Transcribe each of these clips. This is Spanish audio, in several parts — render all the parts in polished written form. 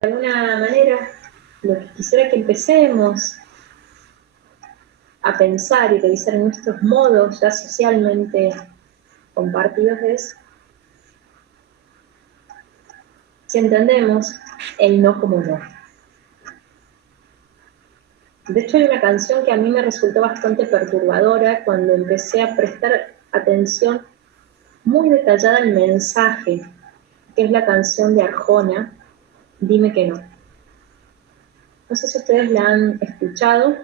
De alguna manera, lo que quisiera que empecemos a pensar y revisar en nuestros modos ya socialmente compartidos es si entendemos el no como no. De hecho, hay una canción que a mí me resultó bastante perturbadora cuando empecé a prestar atención muy detallada al mensaje, que es la canción de Arjona, Dime que no. No sé si ustedes la han escuchado.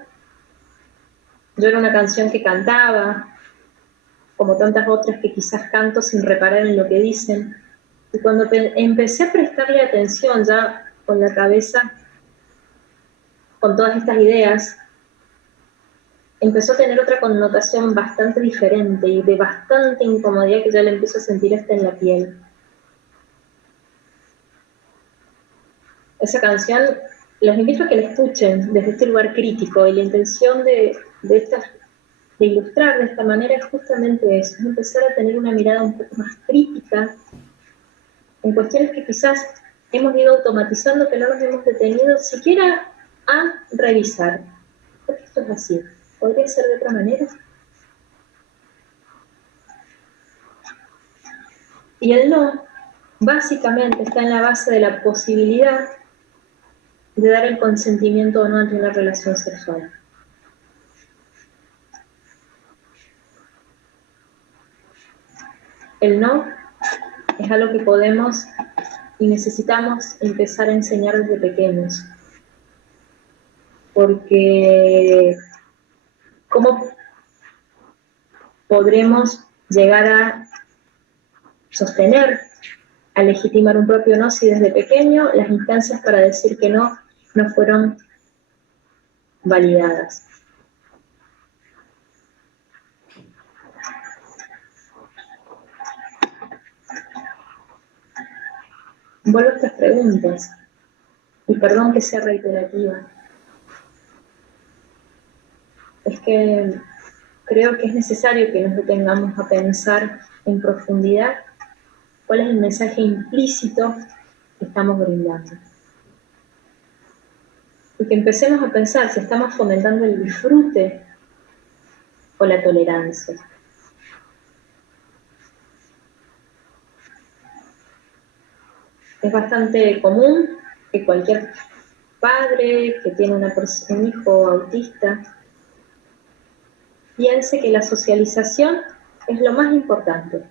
Yo era una canción que cantaba, como tantas otras que quizás canto sin reparar en lo que dicen. Y cuando empecé a prestarle atención ya con la cabeza, con todas estas ideas, empezó a tener otra connotación bastante diferente y de bastante incomodidad que ya le empiezo a sentir hasta en la piel. Esa canción, los invito a que la escuchen desde este lugar crítico, y la intención de ilustrar de esta manera es justamente eso, es empezar a tener una mirada un poco más crítica en cuestiones que quizás hemos ido automatizando, que no nos hemos detenido siquiera a revisar. ¿Por qué esto es así? ¿Podría ser de otra manera? Y el no, básicamente, está en la base de la posibilidad de dar el consentimiento o no ante una relación sexual. El no es algo que podemos y necesitamos empezar a enseñar desde pequeños. Porque ¿cómo podremos llegar a sostener, a legitimar un propio no si desde pequeño las instancias para decir que no fueron validadas? Vuelvo a estas preguntas, y perdón que sea reiterativa. Es que creo que es necesario que nos detengamos a pensar en profundidad cuál es el mensaje implícito que estamos brindando. Y que empecemos a pensar si estamos fomentando el disfrute o la tolerancia. Es bastante común que cualquier padre que tiene un hijo autista piense que la socialización es lo más importante.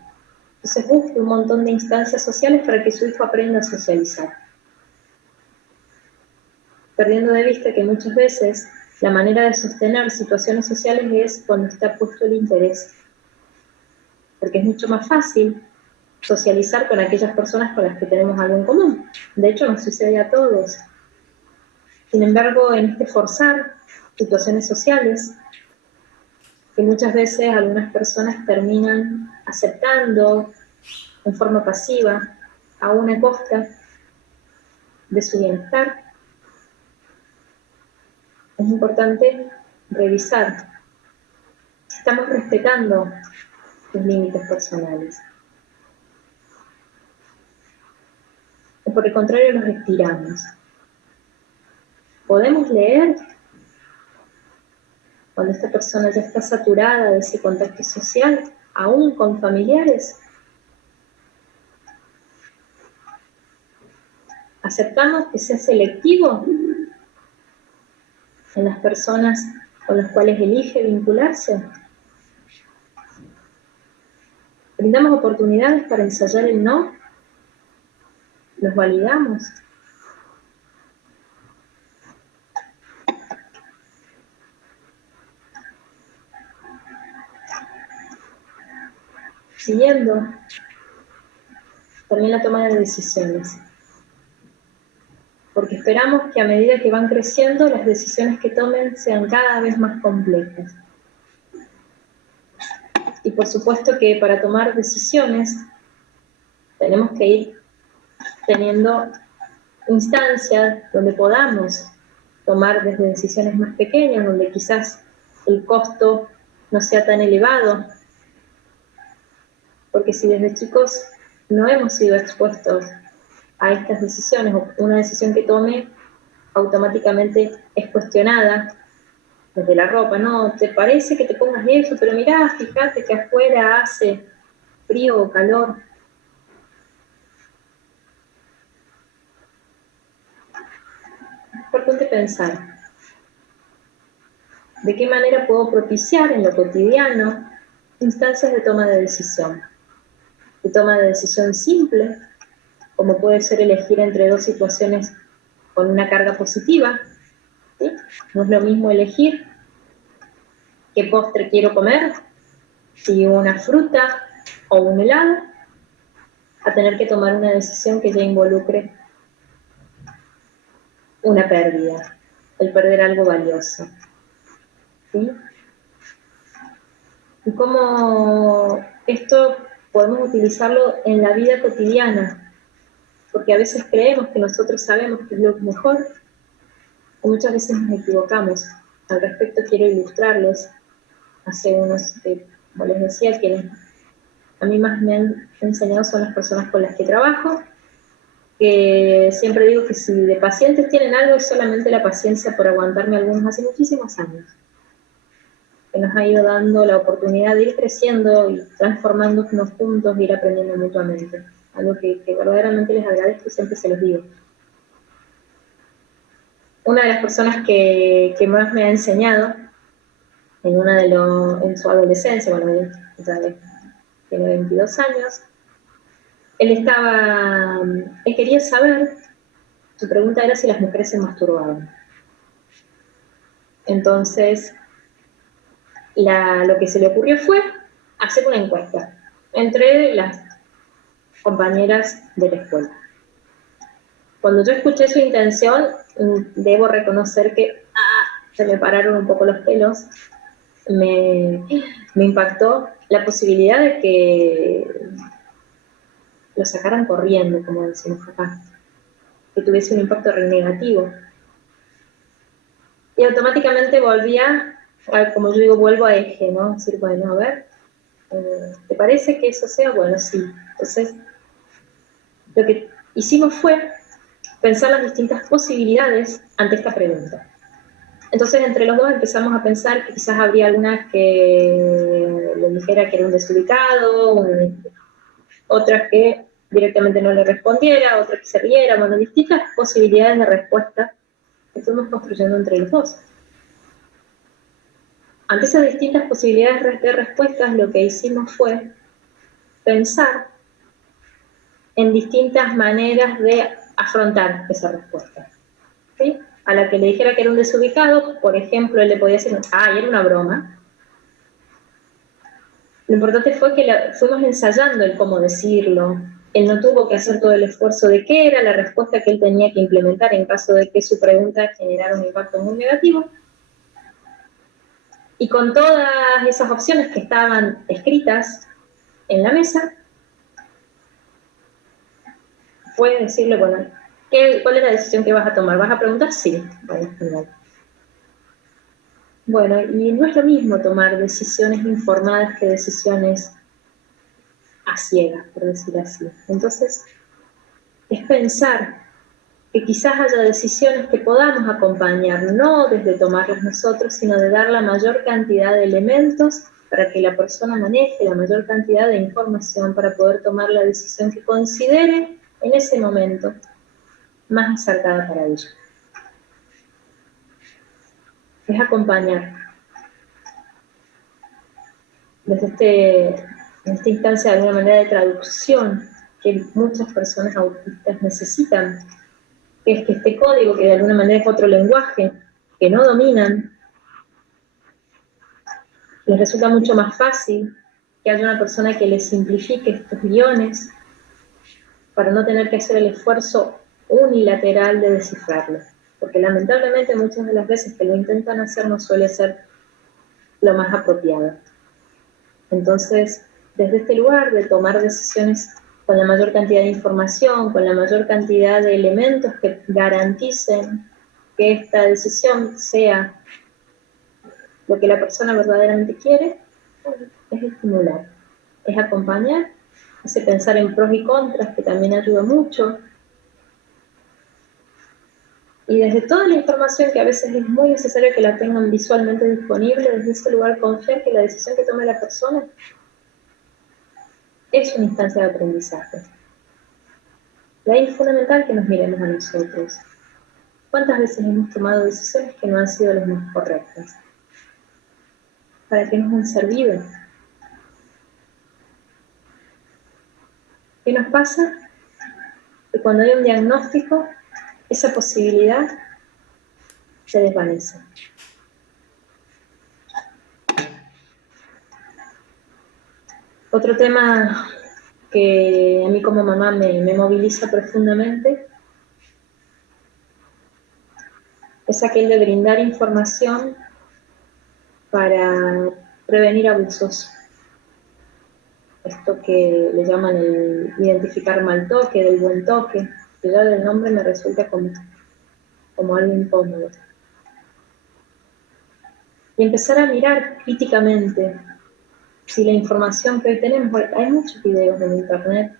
Entonces busque un montón de instancias sociales para que su hijo aprenda a socializar, perdiendo de vista que muchas veces la manera de sostener situaciones sociales es cuando está puesto el interés, porque es mucho más fácil socializar con aquellas personas con las que tenemos algo en común. De hecho, nos sucede a todos. Sin embargo, en este forzar situaciones sociales, que muchas veces algunas personas terminan aceptando en forma pasiva, a una costa de su bienestar, es importante revisar si estamos respetando los límites personales, o por el contrario los estiramos. Podemos leer cuando esta persona ya está saturada de ese contacto social, aún con familiares. ¿Aceptamos que sea selectivo en las personas con las cuales elige vincularse? ¿Brindamos oportunidades para ensayar el no? ¿Los validamos? Siguiendo también la toma de decisiones, porque esperamos que a medida que van creciendo las decisiones que tomen sean cada vez más complejas. Y por supuesto que para tomar decisiones tenemos que ir teniendo instancias donde podamos tomar desde decisiones más pequeñas, donde quizás el costo no sea tan elevado, porque si desde chicos no hemos sido expuestos a estas decisiones, o una decisión que tome automáticamente es cuestionada desde la ropa, ¿no? ¿Te parece que te pongas eso? Pero mirá, fíjate que afuera hace frío o calor. Es importante pensar, ¿de qué manera puedo propiciar en lo cotidiano instancias de toma de decisión? De toma de decisión simple, como puede ser elegir entre dos situaciones con una carga positiva, ¿sí? No es lo mismo elegir qué postre quiero comer, si una fruta o un helado, a tener que tomar una decisión que ya involucre una pérdida, el perder algo valioso, ¿sí? Y cómo esto podemos utilizarlo en la vida cotidiana, porque a veces creemos que nosotros sabemos que es lo mejor, y muchas veces nos equivocamos. Al respecto quiero ilustrarles, hace unos, como les decía, quienes a mí más me han enseñado son las personas con las que trabajo, que siempre digo que si de pacientes tienen algo es solamente la paciencia por aguantarme algunos hace muchísimos años, que nos ha ido dando la oportunidad de ir creciendo y transformándonos juntos, de ir aprendiendo mutuamente, algo que verdaderamente les agradezco y siempre se los digo. Una de las personas que más me ha enseñado en su adolescencia, bueno, ya tiene 22 años, él quería saber, su pregunta era si las mujeres se masturbaban. Entonces, lo que se le ocurrió fue hacer una encuesta entre las compañeras de la escuela. Cuando yo escuché su intención, debo reconocer que se me pararon un poco los pelos, me impactó la posibilidad de que lo sacaran corriendo, como decimos acá, que tuviese un impacto negativo. Y automáticamente volvía, como yo digo, vuelvo a eje, ¿no? Decir, bueno, a ver, ¿te parece que eso sea? Bueno, sí. Entonces, lo que hicimos fue pensar las distintas posibilidades ante esta pregunta. Entonces, entre los dos empezamos a pensar que quizás habría algunas que le dijera que era un desubicado, otras que directamente no le respondiera, otras que se riera, bueno, distintas posibilidades de respuesta que fuimos construyendo entre los dos. Ante esas distintas posibilidades de respuestas, lo que hicimos fue pensar en distintas maneras de afrontar esa respuesta, ¿sí? A la que le dijera que era un desubicado, por ejemplo, él le podía decir, era una broma. Lo importante fue que fuimos ensayando el cómo decirlo. Él no tuvo que hacer todo el esfuerzo de qué era la respuesta que él tenía que implementar en caso de que su pregunta generara un impacto muy negativo. Y con todas esas opciones que estaban escritas en la mesa, fue decirle, bueno, ¿cuál es la decisión que vas a tomar? ¿Vas a preguntar? Sí. Bueno, y no es lo mismo tomar decisiones informadas que decisiones a ciegas, por decir así. Entonces, es pensar que quizás haya decisiones que podamos acompañar, no desde tomarlas nosotros, sino de dar la mayor cantidad de elementos para que la persona maneje la mayor cantidad de información para poder tomar la decisión que considere en ese momento más acertada para ella. Es acompañar. Desde esta instancia de alguna manera de traducción que muchas personas autistas necesitan, que es que este código, que de alguna manera es otro lenguaje, que no dominan, les resulta mucho más fácil que haya una persona que les simplifique estos guiones para no tener que hacer el esfuerzo unilateral de descifrarlo. Porque lamentablemente muchas de las veces que lo intentan hacer no suele ser lo más apropiado. Entonces, desde este lugar de tomar decisiones con la mayor cantidad de información, con la mayor cantidad de elementos que garanticen que esta decisión sea lo que la persona verdaderamente quiere, es estimular, es acompañar, hace pensar en pros y contras, que también ayuda mucho, Y desde toda la información que a veces es muy necesario que la tengan visualmente disponible, desde ese lugar confiar que la decisión que tome la persona es una instancia de aprendizaje. De ahí es fundamental que nos miremos a nosotros. ¿Cuántas veces hemos tomado decisiones que no han sido las más correctas? ¿Para qué nos han servido? ¿Qué nos pasa? Que cuando hay un diagnóstico, esa posibilidad se desvanece. Otro tema que a mí como mamá me moviliza profundamente es aquel de brindar información para prevenir abusos. Esto que le llaman el identificar mal toque, del buen toque, que ya del nombre me resulta como algo incómodo. Y empezar a mirar críticamente si la información que hoy tenemos, hay muchos videos en internet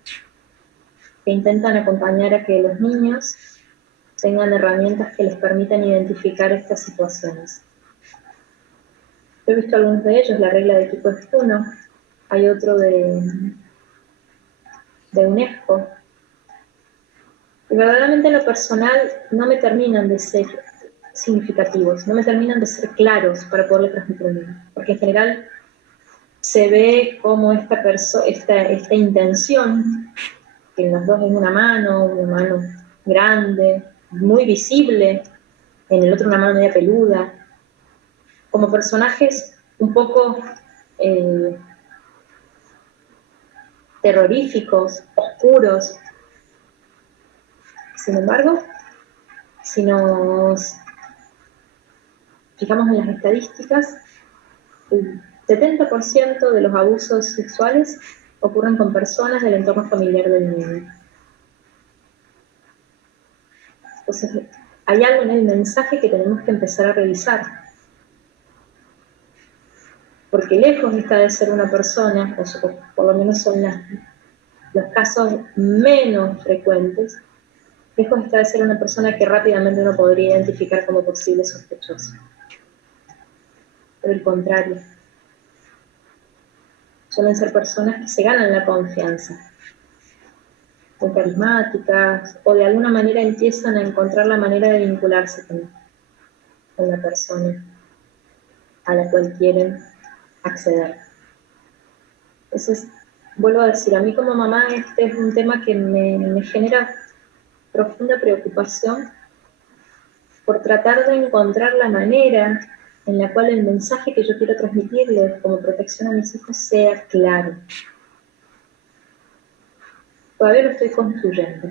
que intentan acompañar a que los niños tengan herramientas que les permitan identificar estas situaciones. Yo he visto algunos de ellos, la regla de equipo es uno, hay otro de UNESCO, y verdaderamente en lo personal no me terminan de ser significativos, no me terminan de ser claros para poderle transmitir a un niño, porque en general se ve como esta intención, que en los dos es una mano grande, muy visible, en el otro una mano media peluda, como personajes un poco terroríficos, oscuros. Sin embargo, si nos fijamos en las estadísticas, el 70% de los abusos sexuales ocurren con personas del entorno familiar del niño. Entonces, hay algo en el mensaje que tenemos que empezar a revisar. Porque lejos está de ser una persona, o por lo menos son los casos menos frecuentes, lejos está de ser una persona que rápidamente uno podría identificar como posible sospechoso. Por el contrario, suelen ser personas que se ganan la confianza, muy carismáticas, o de alguna manera empiezan a encontrar la manera de vincularse con la persona a la cual quieren acceder. Entonces, vuelvo a decir, a mí como mamá este es un tema que me genera profunda preocupación por tratar de encontrar la manera en la cual el mensaje que yo quiero transmitirles como protección a mis hijos sea claro. Todavía lo estoy construyendo.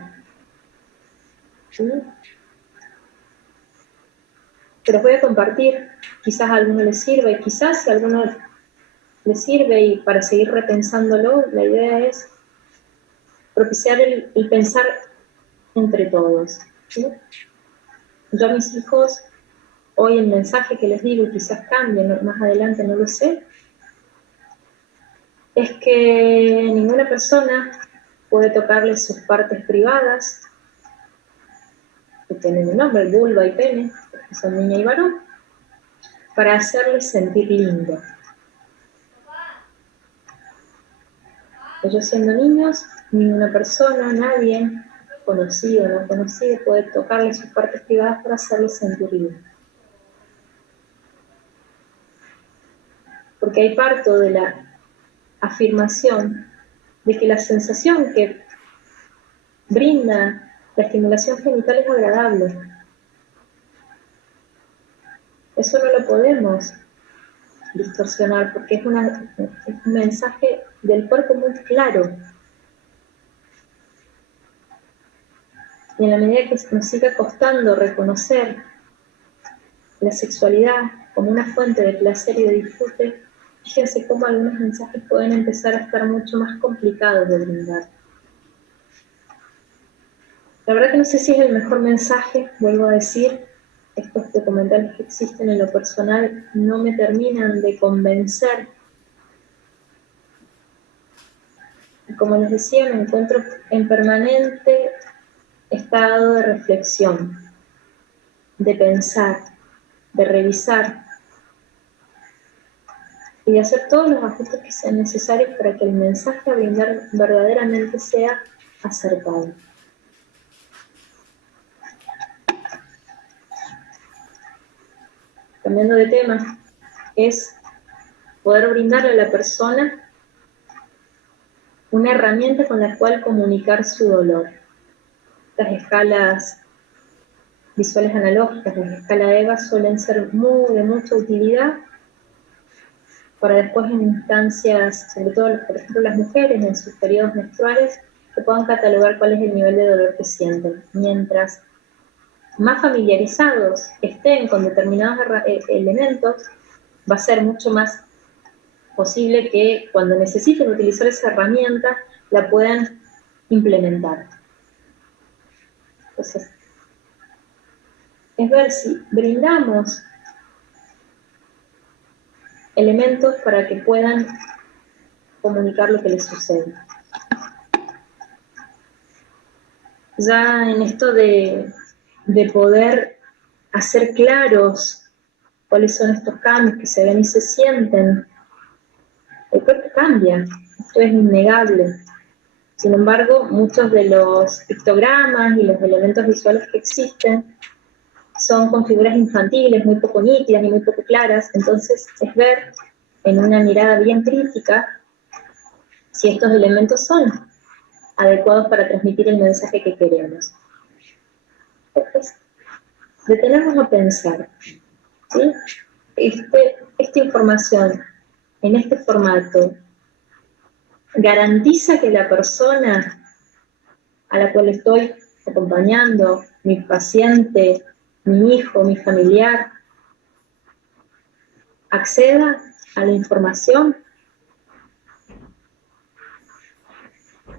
¿Sí? Te los voy a compartir, quizás a alguno le sirva, y quizás si a alguno le sirve y para seguir repensándolo, la idea es propiciar el pensar entre todos. ¿Sí? Yo a mis hijos, hoy el mensaje que les digo, y quizás cambie, más adelante no lo sé, es que ninguna persona puede tocarle sus partes privadas, que tienen un nombre, vulva y pene, porque son niña y varón, para hacerles sentir lindo. Ellos siendo niños, ninguna persona, nadie, conocido o no conocido, puede tocarle sus partes privadas para hacerles sentir lindo. Porque ahí parto de la afirmación de que la sensación que brinda la estimulación genital es agradable. Eso no lo podemos distorsionar porque es un mensaje del cuerpo muy claro. Y en la medida que nos siga costando reconocer la sexualidad como una fuente de placer y de disfrute, fíjense cómo algunos mensajes pueden empezar a estar mucho más complicados de brindar. La verdad que no sé si es el mejor mensaje, vuelvo a decir, estos documentales que existen en lo personal no me terminan de convencer. Y como les decía, me encuentro en permanente estado de reflexión. de pensar, de revisar y de hacer todos los ajustes que sean necesarios para que el mensaje a brindar verdaderamente sea acertado. Cambiando de tema, es poder brindarle a la persona una herramienta con la cual comunicar su dolor. Las escalas visuales analógicas, las escalas EVA, suelen ser de mucha utilidad para después en instancias, sobre todo, por ejemplo, las mujeres en sus periodos menstruales, que puedan catalogar cuál es el nivel de dolor que sienten. Mientras más familiarizados estén con determinados elementos, va a ser mucho más posible que cuando necesiten utilizar esa herramienta, la puedan implementar. Entonces, es ver si brindamos elementos para que puedan comunicar lo que les sucede. Ya en esto de poder hacer claros cuáles son estos cambios que se ven y se sienten, el cuerpo cambia, esto es innegable. Sin embargo, muchos de los pictogramas y los elementos visuales que existen son con figuras infantiles, muy poco nítidas y muy poco claras, entonces es ver en una mirada bien crítica si estos elementos son adecuados para transmitir el mensaje que queremos. Entonces, detenernos a pensar, ¿sí? Esta información en este formato garantiza que la persona a la cual estoy acompañando, mi paciente, mi hijo, mi familiar, acceda a la información.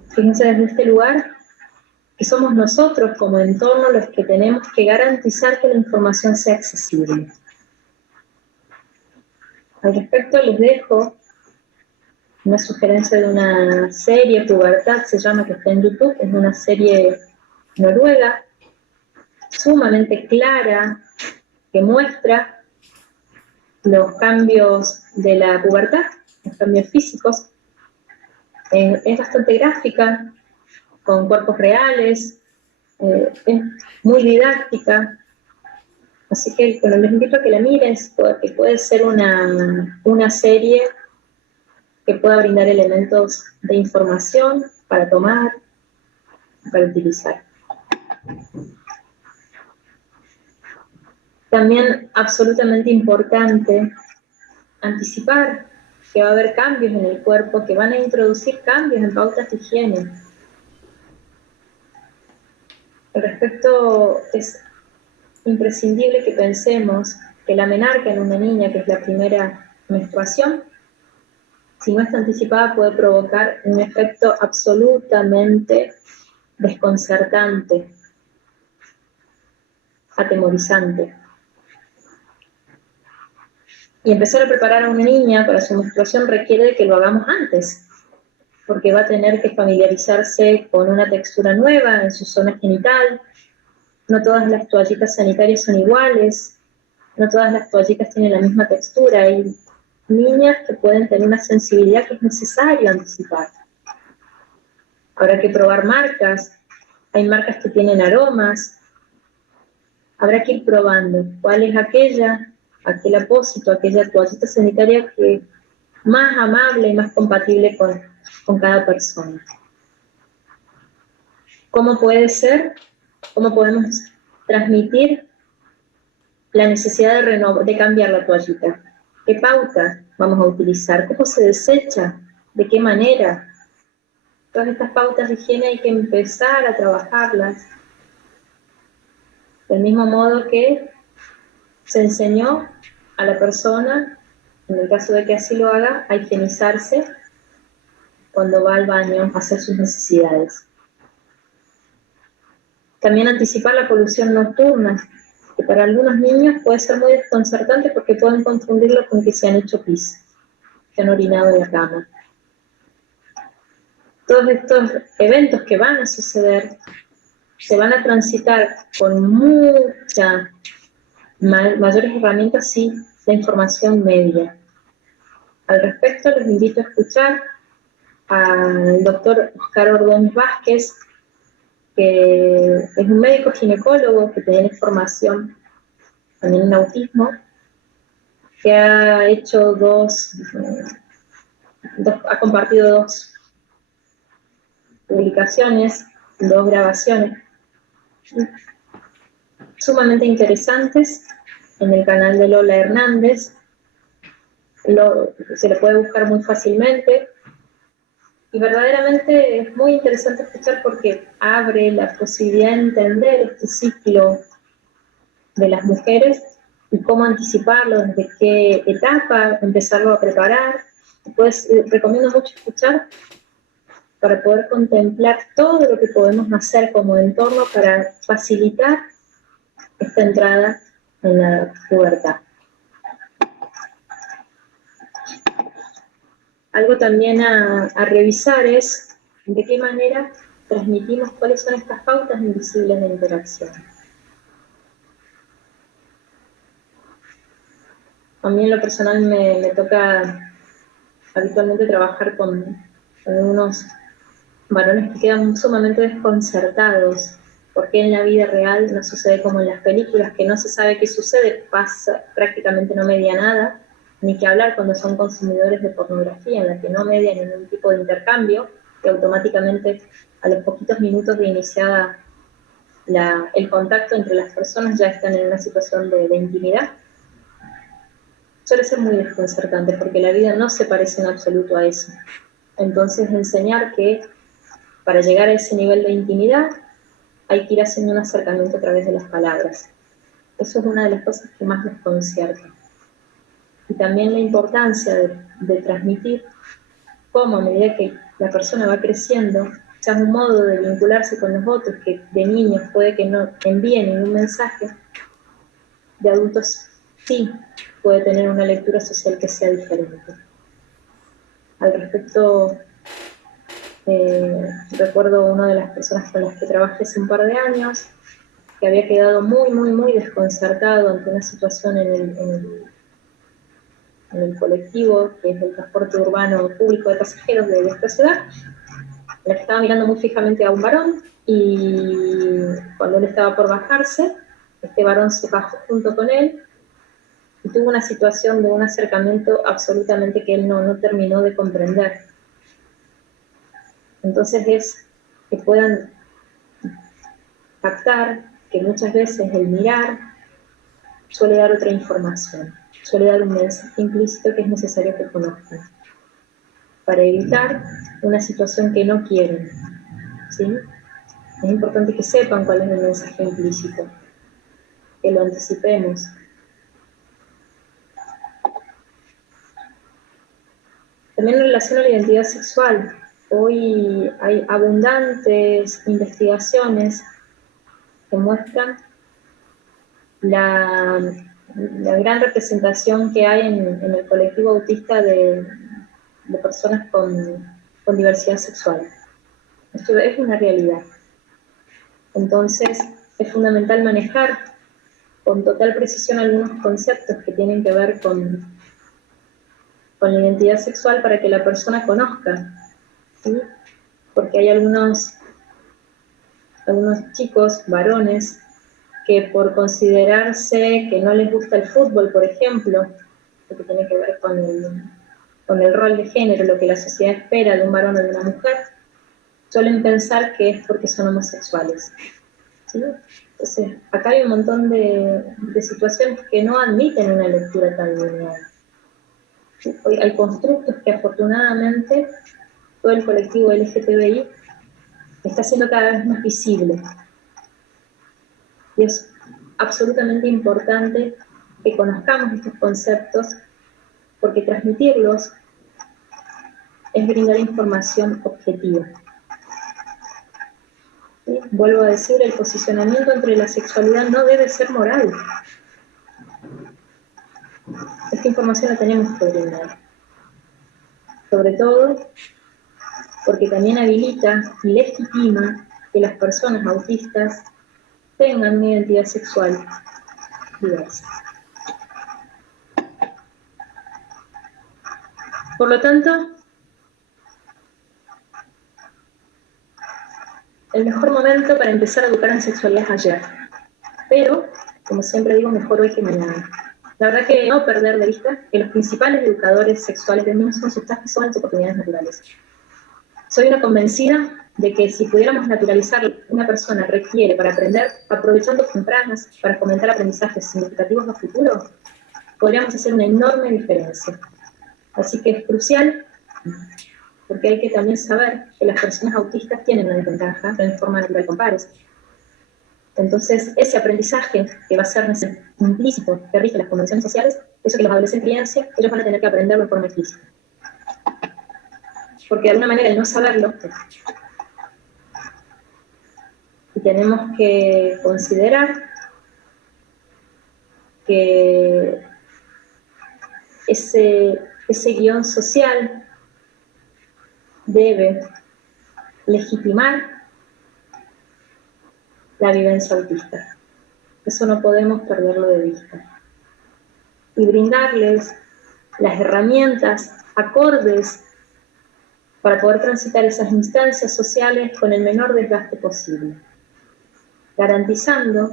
Fíjense desde este lugar que somos nosotros como entorno los que tenemos que garantizar que la información sea accesible. Al respecto les dejo una sugerencia de una serie, Pubertad se llama, que está en YouTube, es una serie noruega, sumamente clara, que muestra los cambios de la pubertad, los cambios físicos. Es bastante gráfica, con cuerpos reales, es muy didáctica, así que bueno, les invito a que la mires, porque puede ser una serie que pueda brindar elementos de información para tomar, para utilizar. También absolutamente importante anticipar que va a haber cambios en el cuerpo, que van a introducir cambios en pautas de higiene. Al respecto, es imprescindible que pensemos que la menarca en una niña, que es la primera menstruación, si no está anticipada, puede provocar un efecto absolutamente desconcertante, atemorizante. Y empezar a preparar a una niña para su menstruación requiere de que lo hagamos antes, porque va a tener que familiarizarse con una textura nueva en su zona genital. No todas las toallitas sanitarias son iguales, no todas las toallitas tienen la misma textura. Hay niñas que pueden tener una sensibilidad que es necesario anticipar. Habrá que probar marcas, hay marcas que tienen aromas, habrá que ir probando cuál es aquel apósito, aquella toallita sanitaria que más amable y más compatible con cada persona. ¿Cómo puede ser? ¿Cómo podemos transmitir la necesidad de cambiar la toallita? ¿Qué pauta vamos a utilizar? ¿Cómo se desecha? ¿De qué manera? Todas estas pautas de higiene hay que empezar a trabajarlas. Del mismo modo que se enseñó a la persona, en el caso de que así lo haga, a higienizarse cuando va al baño a hacer sus necesidades. También anticipar la polución nocturna, que para algunos niños puede ser muy desconcertante porque pueden confundirlo con que se han hecho pis, que han orinado en la cama. Todos estos eventos que van a suceder se van a transitar con mucha mayores herramientas, sí, la información media. Al respecto, les invito a escuchar al doctor Oscar Ordóñez Vázquez, que es un médico ginecólogo que tiene formación también en autismo, que ha hecho ha compartido 2 publicaciones, 2 grabaciones sumamente interesantes en el canal de Lola Hernández. Se lo puede buscar muy fácilmente y verdaderamente es muy interesante escuchar porque abre la posibilidad de entender este ciclo de las mujeres y cómo anticiparlo, desde qué etapa empezarlo a preparar. Pues recomiendo mucho escuchar para poder contemplar todo lo que podemos hacer como entorno para facilitar esta entrada en la pubertad. Algo también a revisar es de qué manera transmitimos cuáles son estas pautas invisibles de interacción. A mí en lo personal me toca habitualmente trabajar con unos varones que quedan sumamente desconcertados porque en la vida real no sucede como en las películas, que no se sabe qué sucede, pasa, prácticamente no media nada, ni que hablar cuando son consumidores de pornografía, en la que no media ningún tipo de intercambio, que automáticamente a los poquitos minutos de iniciada el contacto entre las personas ya están en una situación de intimidad. Suele ser muy desconcertante porque la vida no se parece en absoluto a eso. Entonces enseñar que para llegar a ese nivel de intimidad hay que ir haciendo un acercamiento a través de las palabras. Eso es una de las cosas que más desconcierta. Y también la importancia de transmitir cómo a medida que la persona va creciendo, ya es un modo de vincularse con los otros que de niños puede que no envíe ningún mensaje, de adultos sí puede tener una lectura social que sea diferente. Al respecto, recuerdo una de las personas con las que trabajé hace un par de años, que había quedado muy, muy, muy desconcertado ante una situación en el colectivo, que es el transporte urbano público de pasajeros de esta ciudad, la que estaba mirando muy fijamente a un varón, y cuando él estaba por bajarse, este varón se bajó junto con él, y tuvo una situación de un acercamiento absolutamente que él no terminó de comprender. Entonces es que puedan captar que muchas veces el mirar suele dar otra información, suele dar un mensaje implícito que es necesario que conozcan, para evitar una situación que no quieren, ¿sí? Es importante que sepan cuál es el mensaje implícito, que lo anticipemos. También en relación a la identidad sexual, hoy hay abundantes investigaciones que muestran la gran representación que hay en el colectivo autista de personas con diversidad sexual. Esto es una realidad. Entonces, es fundamental manejar con total precisión algunos conceptos que tienen que ver con la identidad sexual para que la persona conozca, ¿sí? Porque hay algunos chicos, varones, que por considerarse que no les gusta el fútbol, por ejemplo, lo que tiene que ver con el rol de género, lo que la sociedad espera de un varón o de una mujer, suelen pensar que es porque son homosexuales, ¿sí? Entonces, acá hay un montón de situaciones que no admiten una lectura tan lineal. Hoy hay constructos que afortunadamente todo el colectivo LGTBI está siendo cada vez más visible. Y es absolutamente importante que conozcamos estos conceptos, porque transmitirlos es brindar información objetiva. ¿Sí? Vuelvo a decir, el posicionamiento entre la sexualidad no debe ser moral. Esta información la tenemos que brindar. Sobre todo porque también habilita y legitima que las personas autistas tengan una identidad sexual diversas. Por lo tanto, el mejor momento para empezar a educar en sexualidad es ayer. Pero, como siempre digo, mejor hoy que mañana. La verdad que no perder de vista que los principales educadores sexuales del mundo son sustancias, son las oportunidades naturales. Soy una convencida de que si pudiéramos naturalizar lo que una persona requiere para aprender, aprovechando tempranas para fomentar aprendizajes significativos a futuro, podríamos hacer una enorme diferencia. Así que es crucial, porque hay que también saber que las personas autistas tienen una desventaja en forma natural con pares. Entonces, ese aprendizaje que va a ser implícito, que rige las convenciones sociales, eso que los adolescentes crianza, ellos van a tener que aprenderlo de forma explícita. Porque de alguna manera el no saberlo, y tenemos que considerar que ese guión social debe legitimar la vivencia autista. Eso no podemos perderlo de vista. Y brindarles las herramientas acordes para poder transitar esas instancias sociales con el menor desgaste posible, garantizando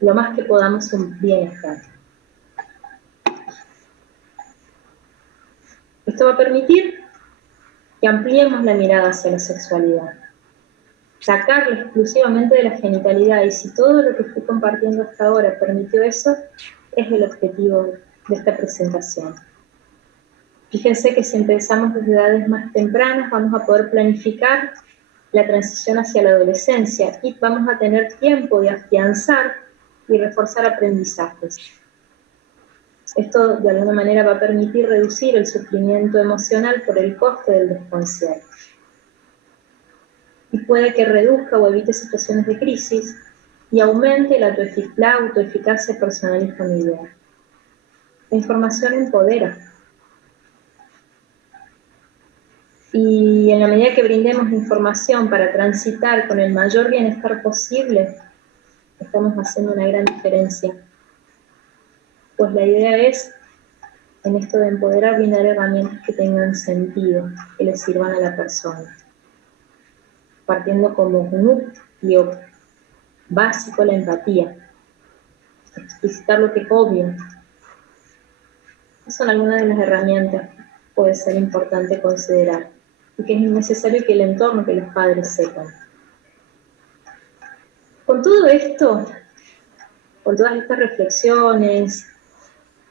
lo más que podamos un bienestar. Esto va a permitir que ampliemos la mirada hacia la sexualidad, sacarla exclusivamente de la genitalidad, y si todo lo que estoy compartiendo hasta ahora permitió eso, es el objetivo de esta presentación. Fíjense que si empezamos desde edades más tempranas, vamos a poder planificar la transición hacia la adolescencia y vamos a tener tiempo de afianzar y reforzar aprendizajes. Esto de alguna manera va a permitir reducir el sufrimiento emocional por el coste del desconcierto. Y puede que reduzca o evite situaciones de crisis y aumente la autoeficacia personal y familiar. La información empodera. Y en la medida que brindemos información para transitar con el mayor bienestar posible, estamos haciendo una gran diferencia. Pues la idea es, en esto de empoderar, brindar herramientas que tengan sentido, que le sirvan a la persona. Partiendo como núcleo básico la empatía. Explicitar lo que es obvio. Esas son algunas de las herramientas que puede ser importante considerar. Y que es necesario que el entorno, que los padres sepan. Con todo esto, con todas estas reflexiones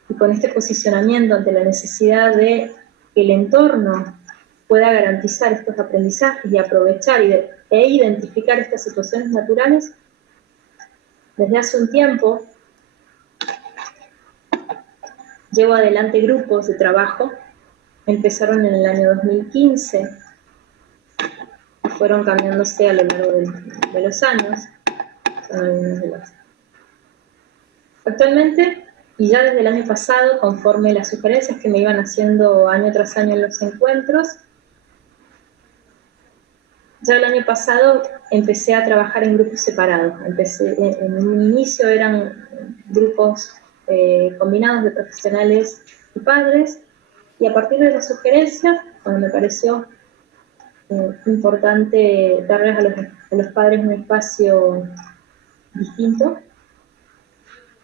y con este posicionamiento ante la necesidad de que el entorno pueda garantizar estos aprendizajes y aprovechar e identificar estas situaciones naturales, desde hace un tiempo llevo adelante grupos de trabajo. Empezaron en el año 2015 y fueron cambiándose a lo largo de los años. Son algunos de los. Actualmente, y ya desde el año pasado, conforme las sugerencias que me iban haciendo año tras año en los encuentros, ya el año pasado empecé a trabajar en grupos separados. En un inicio eran grupos combinados de profesionales y padres, y a partir de las sugerencias, cuando me pareció importante darles a los padres un espacio distinto,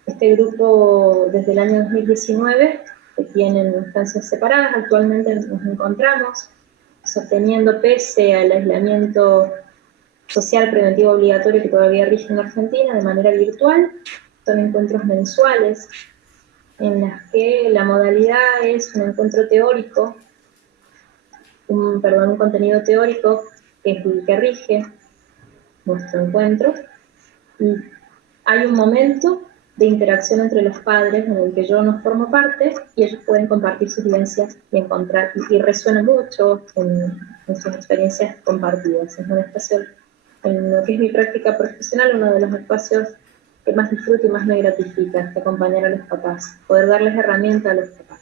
este grupo desde el año 2019, que tienen instancias separadas, actualmente nos encontramos sosteniendo, pese al aislamiento social preventivo obligatorio que todavía rige en Argentina, de manera virtual. Son encuentros mensuales en las que la modalidad es un encuentro teórico, un contenido teórico que es el que rige nuestro encuentro, y hay un momento de interacción entre los padres en el que yo no formo parte y ellos pueden compartir sus vivencias y encontrar, y resuena mucho en sus experiencias compartidas. Es un espacio, en lo que es mi práctica profesional, uno de los espacios que más disfruto y más me gratifica, de acompañar a los papás, poder darles herramientas a los papás.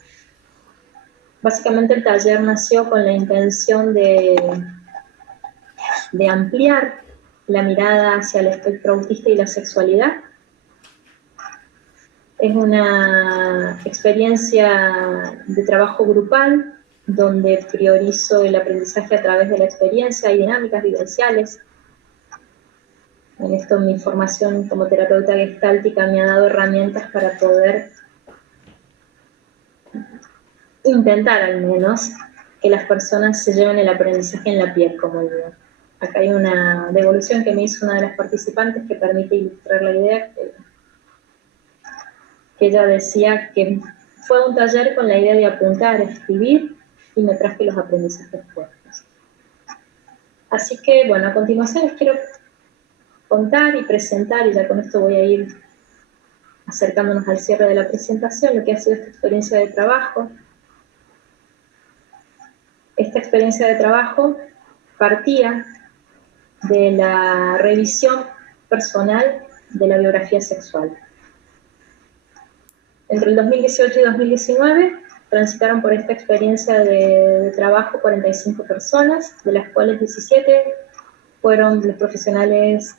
Básicamente el taller nació con la intención de ampliar la mirada hacia el espectro autista y la sexualidad, Es una experiencia de trabajo grupal donde priorizo el aprendizaje a través de la experiencia y dinámicas vivenciales. En esto mi formación como terapeuta gestáltica me ha dado herramientas para poder intentar al menos que las personas se lleven el aprendizaje en la piel, como digo. Acá hay una devolución que me hizo una de las participantes que permite ilustrar la idea, que ella decía que fue un taller con la idea de apuntar, escribir, y me traje los aprendizajes fuertes. Así que, bueno, a continuación les quiero contar y presentar, y ya con esto voy a ir acercándonos al cierre de la presentación, lo que ha sido esta experiencia de trabajo. Esta experiencia de trabajo partía de la revisión personal de la biografía sexual. Entre el 2018 y 2019 transitaron por esta experiencia de trabajo 45 personas, de las cuales 17 fueron los profesionales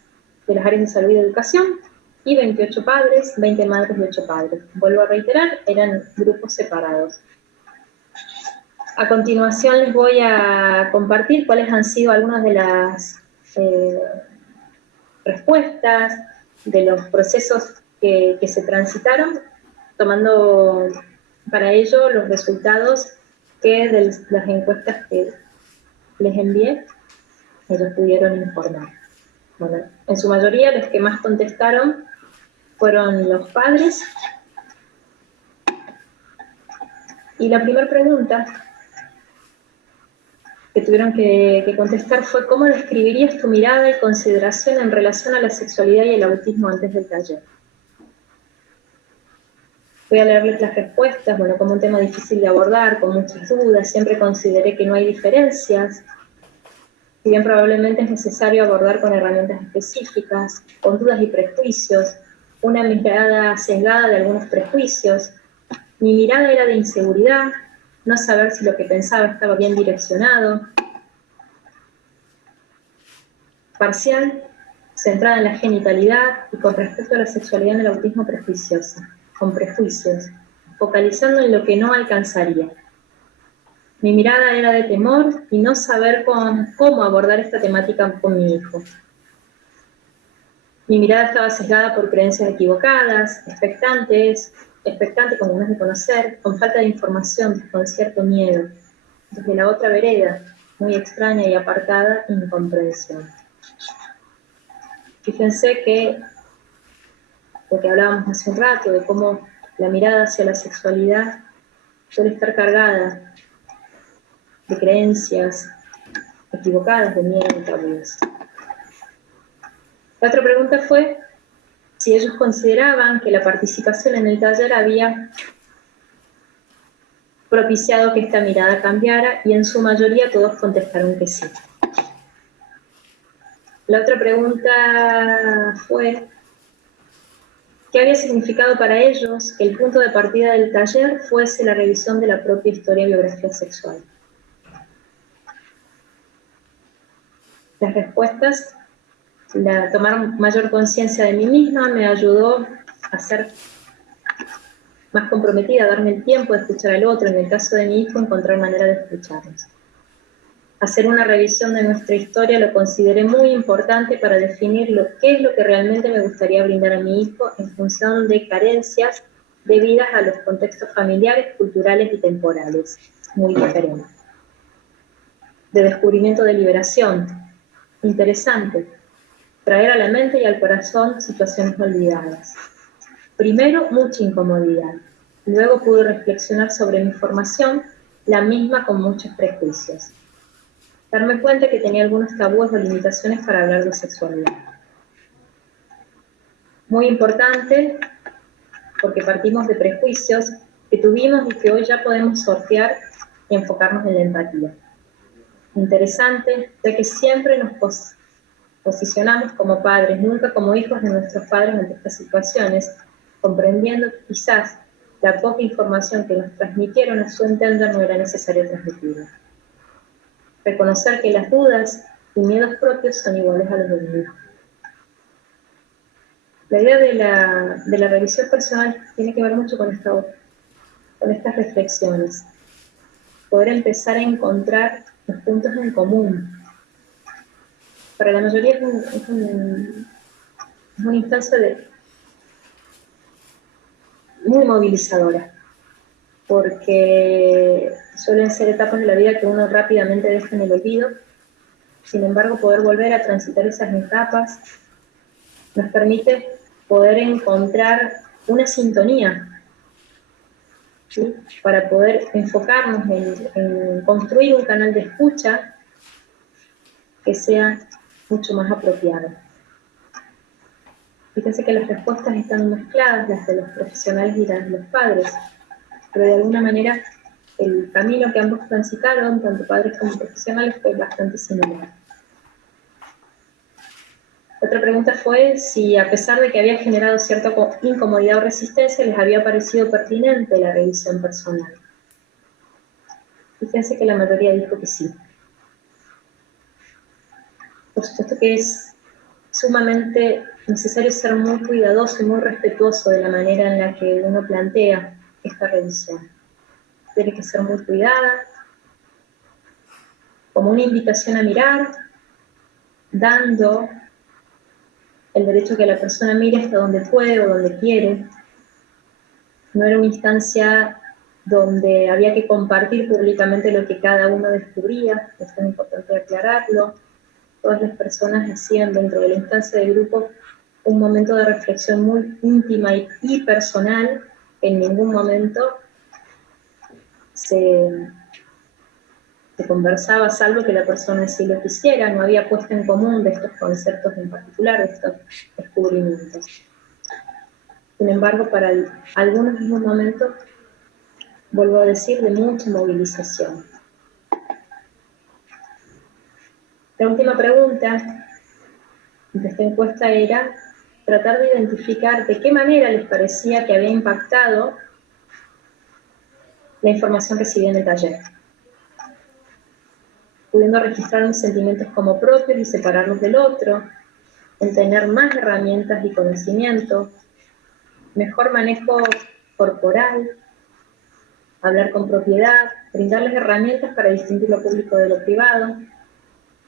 de las áreas de salud y de educación, y 28 padres, 20 madres y 8 padres. Vuelvo a reiterar, eran grupos separados. A continuación les voy a compartir cuáles han sido algunas de las respuestas, de los procesos que se transitaron, tomando para ello los resultados que de las encuestas que les envié, ellos pudieron informar. Bueno, en su mayoría los que más contestaron fueron los padres. Y la primera pregunta que tuvieron que contestar fue: ¿cómo describirías tu mirada y consideración en relación a la sexualidad y el autismo antes del taller? Voy a leerles las respuestas. Bueno, como un tema difícil de abordar, con muchas dudas, siempre consideré que no hay diferencias, si bien probablemente es necesario abordar con herramientas específicas, con dudas y prejuicios, una mirada sesgada de algunos prejuicios. Mi mirada era de inseguridad, no saber si lo que pensaba estaba bien direccionado, parcial, centrada en la genitalidad y con respecto a la sexualidad en el autismo prejuiciosa, con prejuicios, focalizando en lo que no alcanzaría. Mi mirada era de temor y no saber cómo abordar esta temática con mi hijo. Mi mirada estaba sesgada por creencias equivocadas, expectante con ganas de conocer, con falta de información, con cierto miedo. Desde la otra vereda, muy extraña y apartada, incomprensión. Fíjense que lo que hablábamos hace un rato, de cómo la mirada hacia la sexualidad suele estar cargada de creencias equivocadas, de miedo y tabúes. La otra pregunta fue si ellos consideraban que la participación en el taller había propiciado que esta mirada cambiara, y en su mayoría todos contestaron que sí. La otra pregunta fue: ¿qué había significado para ellos que el punto de partida del taller fuese la revisión de la propia historia y biografía sexual? Las respuestas: tomar mayor conciencia de mí misma me ayudó a ser más comprometida, a darme el tiempo de escuchar al otro, en el caso de mi hijo, encontrar manera de escucharnos. Hacer una revisión de nuestra historia lo consideré muy importante para definir qué es lo que realmente me gustaría brindar a mi hijo en función de carencias debidas a los contextos familiares, culturales y temporales, muy diferentes. De descubrimiento de liberación, interesante, traer a la mente y al corazón situaciones olvidadas. Primero, mucha incomodidad. Luego pude reflexionar sobre mi formación, la misma con muchos prejuicios. Darme cuenta que tenía algunos tabúes o limitaciones para hablar de sexualidad. Muy importante, porque partimos de prejuicios que tuvimos y que hoy ya podemos sortear y enfocarnos en la empatía. Interesante, ya que siempre nos posicionamos como padres, nunca como hijos de nuestros padres ante estas situaciones, comprendiendo que quizás la poca información que nos transmitieron a su entender no era necesario transmitirla. Reconocer que las dudas y miedos propios son iguales a los del hijo. La idea de la revisión personal tiene que ver mucho con estas reflexiones. Poder empezar a encontrar los puntos en común. Para la mayoría es una instancia muy movilizadora, porque suelen ser etapas de la vida que uno rápidamente deja en el olvido. Sin embargo, poder volver a transitar esas etapas nos permite poder encontrar una sintonía, ¿sí? Para poder enfocarnos en construir un canal de escucha que sea mucho más apropiado. Fíjense que las respuestas están mezcladas, las de los profesionales y las de los padres, pero de alguna manera el camino que ambos transitaron, tanto padres como profesionales, fue bastante similar. Otra pregunta fue si, a pesar de que había generado cierta incomodidad o resistencia, les había parecido pertinente la revisión personal. Fíjense que la mayoría dijo que sí. Por supuesto que es sumamente necesario ser muy cuidadoso y muy respetuoso de la manera en la que uno plantea esta revisión. Tiene que ser muy cuidada, como una invitación a mirar, dando el derecho a que la persona mire hasta donde puede o donde quiere. No era una instancia donde había que compartir públicamente lo que cada uno descubría, es muy importante aclararlo. Todas las personas hacían dentro de la instancia de grupo un momento de reflexión muy íntima y personal. En ningún momento se conversaba, salvo que la persona sí lo quisiera, no había puesta en común de estos conceptos en particular, de estos descubrimientos. Sin embargo, para algunos mismos momentos, vuelvo a decir, de mucha movilización. La última pregunta de esta encuesta era tratar de identificar de qué manera les parecía que había impactado la información recibida en el taller, pudiendo registrar mis sentimientos como propios y separarlos del otro, en tener más herramientas y conocimiento, mejor manejo corporal, hablar con propiedad, brindarles herramientas para distinguir lo público de lo privado,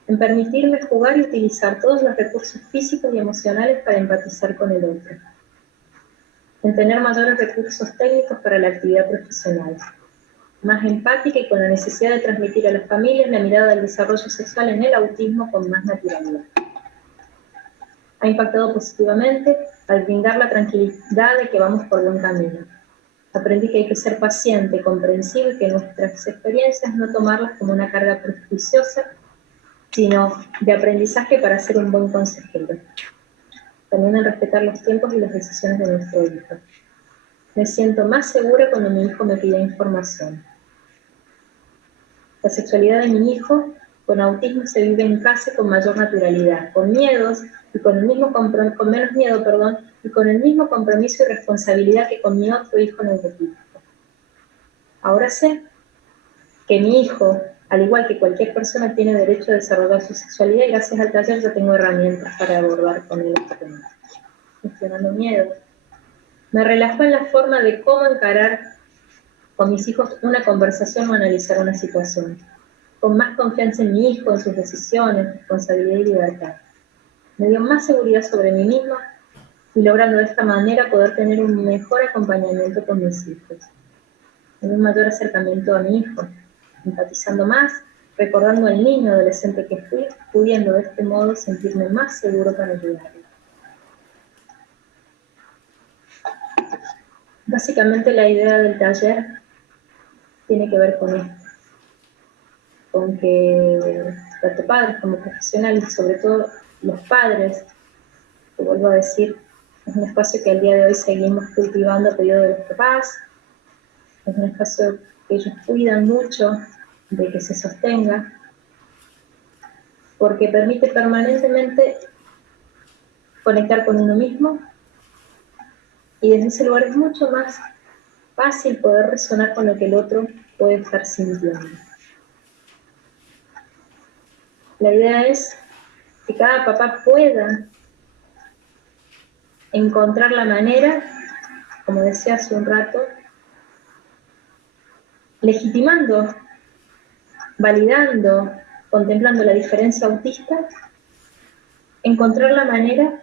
en permitirme jugar y utilizar todos los recursos físicos y emocionales para empatizar con el otro, en tener mayores recursos técnicos para la actividad profesional, más empática y con la necesidad de transmitir a las familias la mirada del desarrollo sexual en el autismo con más naturalidad. Ha impactado positivamente al brindar la tranquilidad de que vamos por buen camino. Aprendí que hay que ser paciente, comprensivo y que nuestras experiencias no tomarlas como una carga prejuiciosa, sino de aprendizaje para ser un buen consejero. También en respetar los tiempos y las decisiones de nuestro hijo. Me siento más segura cuando mi hijo me pide información. La sexualidad de mi hijo con autismo se vive en casa con mayor naturalidad, con miedos y con menos miedo, y con el mismo compromiso y responsabilidad que con mi otro hijo neurotípico. Ahora sé que mi hijo, al igual que cualquier persona, tiene derecho a desarrollar su sexualidad y gracias al taller yo tengo herramientas para abordar con él este tema. Gestionando miedo. Me relajó en la forma de cómo encarar con mis hijos una conversación o analizar una situación. Con más confianza en mi hijo, en sus decisiones, responsabilidad y libertad. Me dio más seguridad sobre mí misma y logrando de esta manera poder tener un mejor acompañamiento con mis hijos. En un mayor acercamiento a mi hijo, empatizando más, recordando al niño adolescente que fui, pudiendo de este modo sentirme más seguro para ayudarle. Básicamente la idea del taller tiene que ver con esto, con que tanto padres como profesionales, sobre todo los padres, que vuelvo a decir, es un espacio que al día de hoy seguimos cultivando a pedido de los papás, es un espacio que ellos cuidan mucho de que se sostenga, porque permite permanentemente conectar con uno mismo y desde ese lugar es mucho más fácil poder resonar con lo que el otro puede estar sintiendo. La idea es que cada papá pueda encontrar la manera, como decía hace un rato, legitimando, validando, contemplando la diferencia autista, encontrar la manera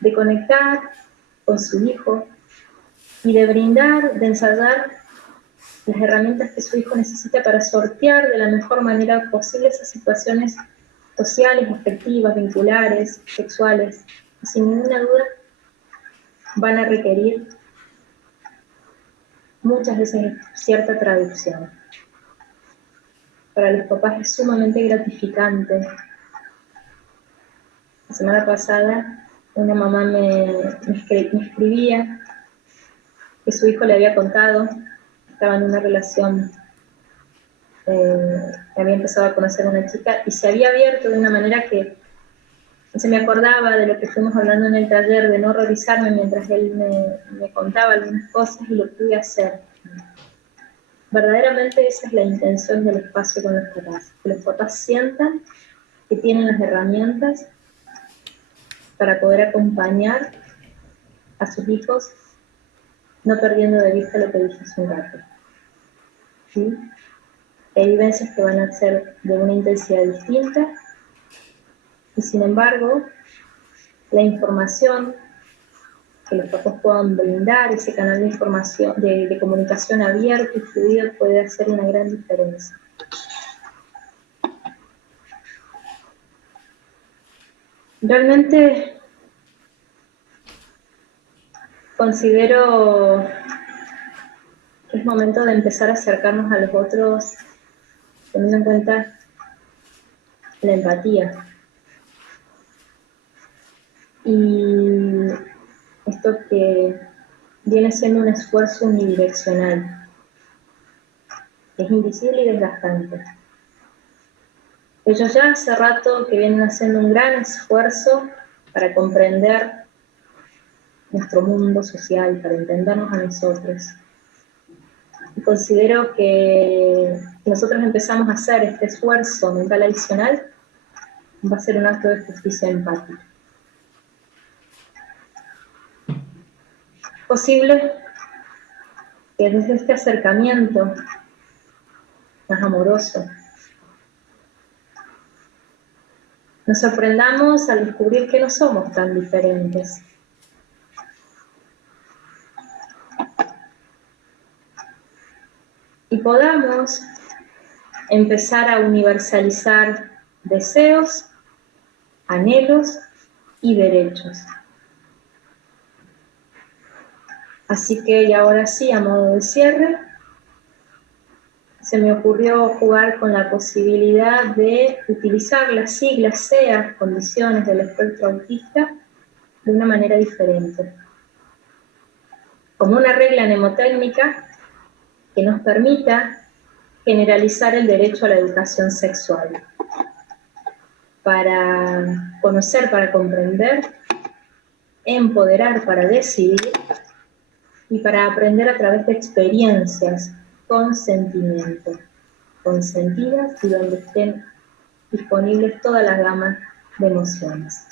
de conectar con su hijo y de brindar, de ensayar las herramientas que su hijo necesita para sortear de la mejor manera posible esas situaciones sociales, afectivas, vinculares, sexuales, y sin ninguna duda van a requerir muchas veces cierta traducción. Para los papás es sumamente gratificante. La semana pasada una mamá me escribía que su hijo le había contado, estaba en una relación, había empezado a conocer a una chica y se había abierto de una manera que se me acordaba de lo que fuimos hablando en el taller, de no horrorizarme mientras él me contaba algunas cosas, y lo pude hacer. Verdaderamente esa es la intención del espacio con los papás, que los papás sientan que tienen las herramientas para poder acompañar a sus hijos, no perdiendo de vista lo que dije hace un rato. ¿Sí? Hay vivencias que van a ser de una intensidad distinta, y sin embargo, la información que los papás puedan brindar, ese canal de información, de comunicación abierto y fluido, puede hacer una gran diferencia. Realmente considero que es momento de empezar a acercarnos a los otros teniendo en cuenta la empatía. Y esto que viene siendo un esfuerzo unidireccional, que es invisible y desgastante. Ellos ya hace rato que vienen haciendo un gran esfuerzo para comprender nuestro mundo social, para entendernos a nosotros. Y considero que si nosotros empezamos a hacer este esfuerzo mental adicional, va a ser un acto de justicia empática. Es posible que desde este acercamiento más amoroso nos sorprendamos al descubrir que no somos tan diferentes. Y podamos empezar a universalizar deseos, anhelos y derechos. Así que, y ahora sí, a modo de cierre, se me ocurrió jugar con la posibilidad de utilizar las siglas SEA, condiciones del espectro autista, de una manera diferente. Como una regla mnemotécnica que nos permita generalizar el derecho a la educación sexual, para conocer, para comprender, empoderar para decidir y para aprender a través de experiencias con sentimiento, consentidas y donde estén disponibles todas las gamas de emociones.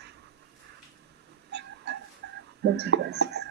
Muchas gracias.